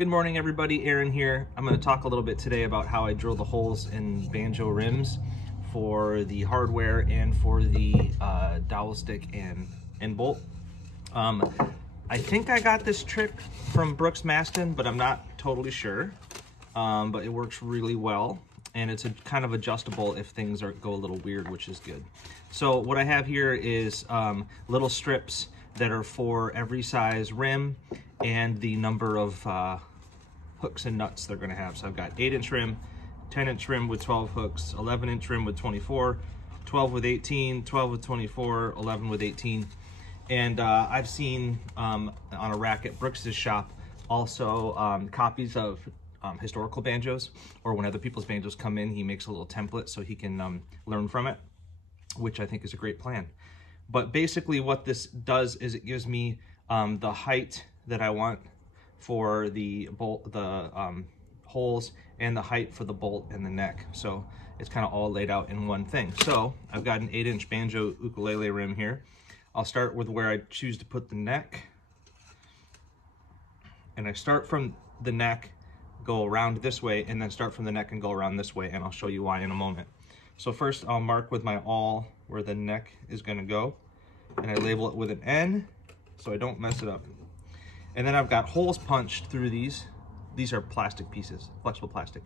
Good morning, everybody. Aaron here. I'm going to talk a little bit today about how I drill the holes in Banjo rims for the hardware and for the dowel stick and bolt. I think I got this trick from Brooks Maston, but I'm not totally sure. But it works really well, and it's kind of adjustable if things go a little weird, which is good. So what I have here is little strips that are for every size rim and the number of hooks and nuts they're going to have. So I've got 8-inch rim, 10-inch rim with 12 hooks, 11-inch rim with 24, 12 with 18, 12 with 24, 11 with 18. And I've seen on a rack at Brooks's shop also copies of historical banjos, or when other people's banjos come in, he makes a little template so he can learn from it, which I think is a great plan. But basically what this does is it gives me the height that I want for the bolt, holes, and the height for the bolt and the neck. So it's kind of all laid out in one thing. So I've got an 8-inch banjo ukulele rim here. I'll start with where I choose to put the neck. And I start from the neck, go around this way, and then start from the neck and go around this way, and I'll show you why in a moment. So first I'll mark with my awl where the neck is gonna go, and I label it with an N so I don't mess it up. And then I've got holes punched through these. These are plastic pieces, flexible plastic.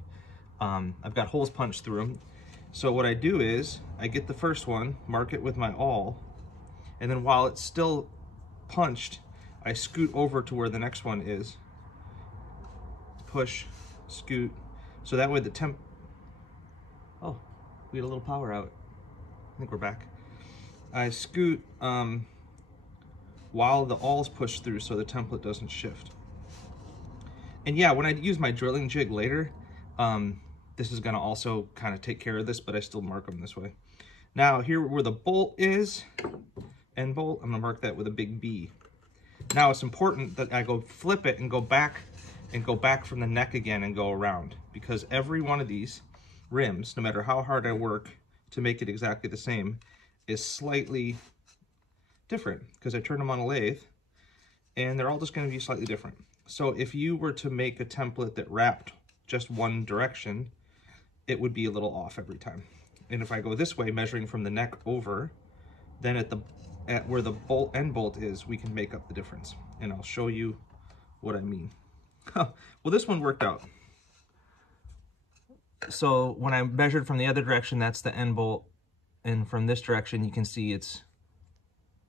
I've got holes punched through them. So what I do is I get the first one, mark it with my awl, and then while it's still punched, I scoot over to where the next one is. Push, scoot, so that way the temp... Oh, we had a little power out. I think we're back. I scoot while the awl's pushed through so the template doesn't shift. And yeah, when I use my drilling jig later, this is gonna also kind of take care of this, but I still mark them this way. Now here where the bolt is, end bolt, I'm gonna mark that with a big B. Now it's important that I go flip it and go back from the neck again and go around, because every one of these rims, no matter how hard I work to make it exactly the same, is slightly different because I turn them on a lathe and they're all just going to be slightly different. So if you were to make a template that wrapped just one direction, it would be a little off every time. And if I go this way, measuring from the neck over, then at where the end bolt is, we can make up the difference. And I'll show you what I mean. Well, this one worked out. So when I measured from the other direction, that's the end bolt. And from this direction, you can see it's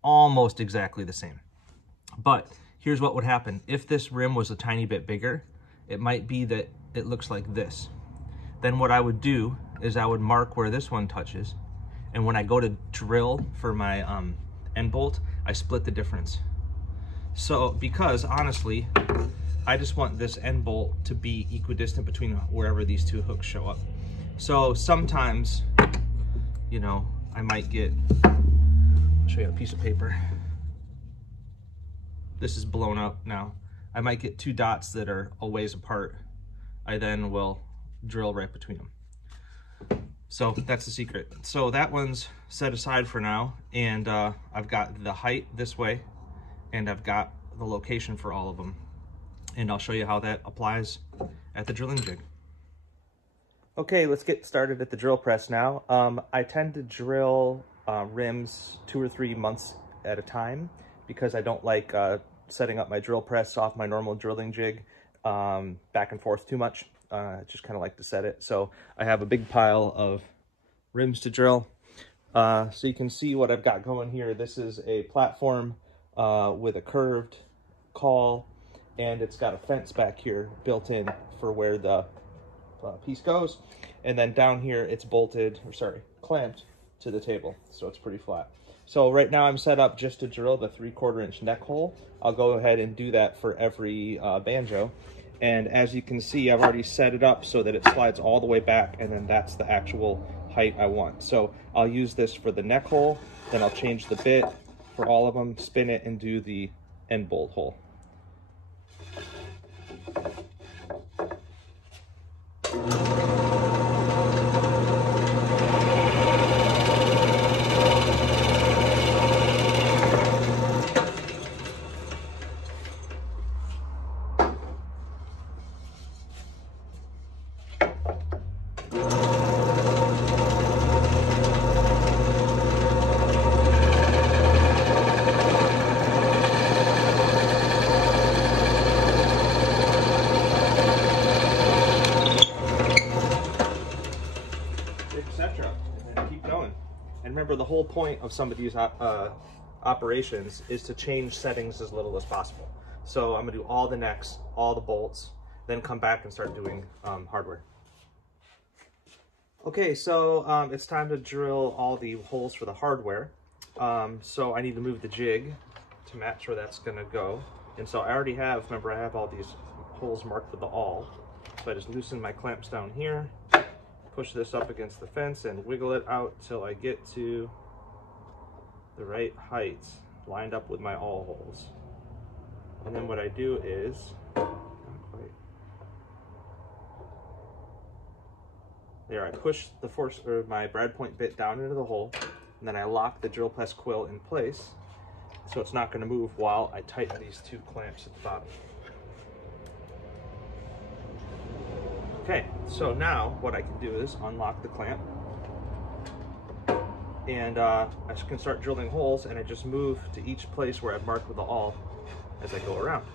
almost exactly the same. But here's what would happen. If this rim was a tiny bit bigger, it might be that it looks like this. Then what I would do is I would mark where this one touches. And when I go to drill for my end bolt, I split the difference. So because honestly, I just want this end bolt to be equidistant between wherever these two hooks show up. So sometimes, you know, I might get, I'll show you a piece of paper. This is blown up now. I might get two dots that are a ways apart. I then will drill right between them. So that's the secret. So that one's set aside for now, and I've got the height this way, and I've got the location for all of them. And I'll show you how that applies at the drilling jig. Okay, let's get started at the drill press now. I tend to drill rims 2 or 3 months at a time because I don't like setting up my drill press off my normal drilling jig back and forth too much. I just kind of like to set it. So I have a big pile of rims to drill. So you can see what I've got going here. This is a platform with a curved caul, and it's got a fence back here built in for where the piece goes. And then down here it's bolted, or sorry, clamped to the table, so it's pretty flat. So right now I'm set up just to drill the 3/4 inch neck hole. I'll go ahead and do that for every banjo. And as you can see, I've already set it up so that it slides all the way back, and then that's the actual height I want. So I'll use this for the neck hole, then I'll change the bit for all of them, spin it, and do the end bolt hole. remember, the whole point of some of these operations is to change settings as little as possible. So I'm gonna do all the necks, all the bolts, then come back and start doing hardware. Okay, so it's time to drill all the holes for the hardware. So I need to move the jig to match where that's gonna go. And so I already have, remember, I have all these holes marked with the awl. So I just loosen my clamps down here, push this up against the fence and wiggle it out till I get to the right height, lined up with my awl holes. And then what I do is, not quite, there, I push the my brad point bit down into the hole, and then I lock the drill press quill in place so it's not going to move while I tighten these two clamps at the bottom. Okay, so now what I can do is unlock the clamp, and I can start drilling holes, and I just move to each place where I've marked with the awl as I go around.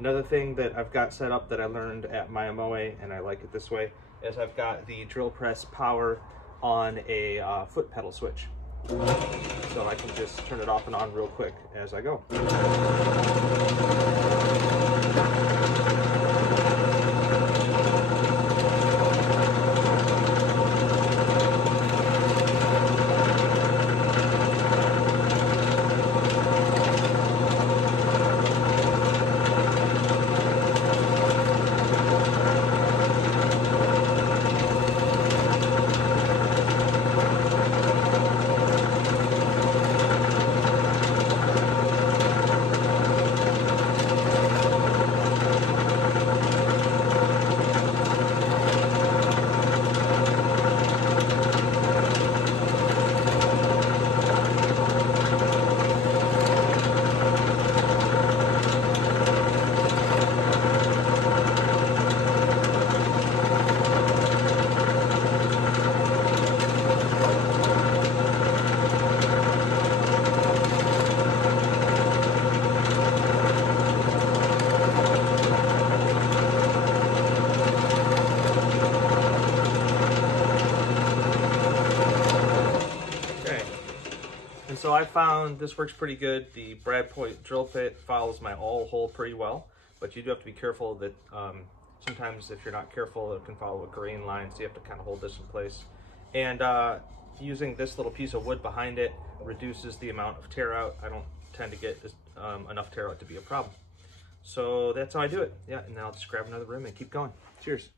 Another thing that I've got set up that I learned at Miyamoe, and I like it this way, is I've got the drill press power on a foot pedal switch. So I can just turn it off and on real quick as I go. And so I found this works pretty good. The brad point drill bit follows my awl hole pretty well, but you do have to be careful that sometimes if you're not careful, it can follow a grain line, so you have to kind of hold this in place. And using this little piece of wood behind it reduces the amount of tear out. I don't tend to get enough tear out to be a problem. So that's how I do it. Yeah, and now I'll just grab another rim and keep going. Cheers.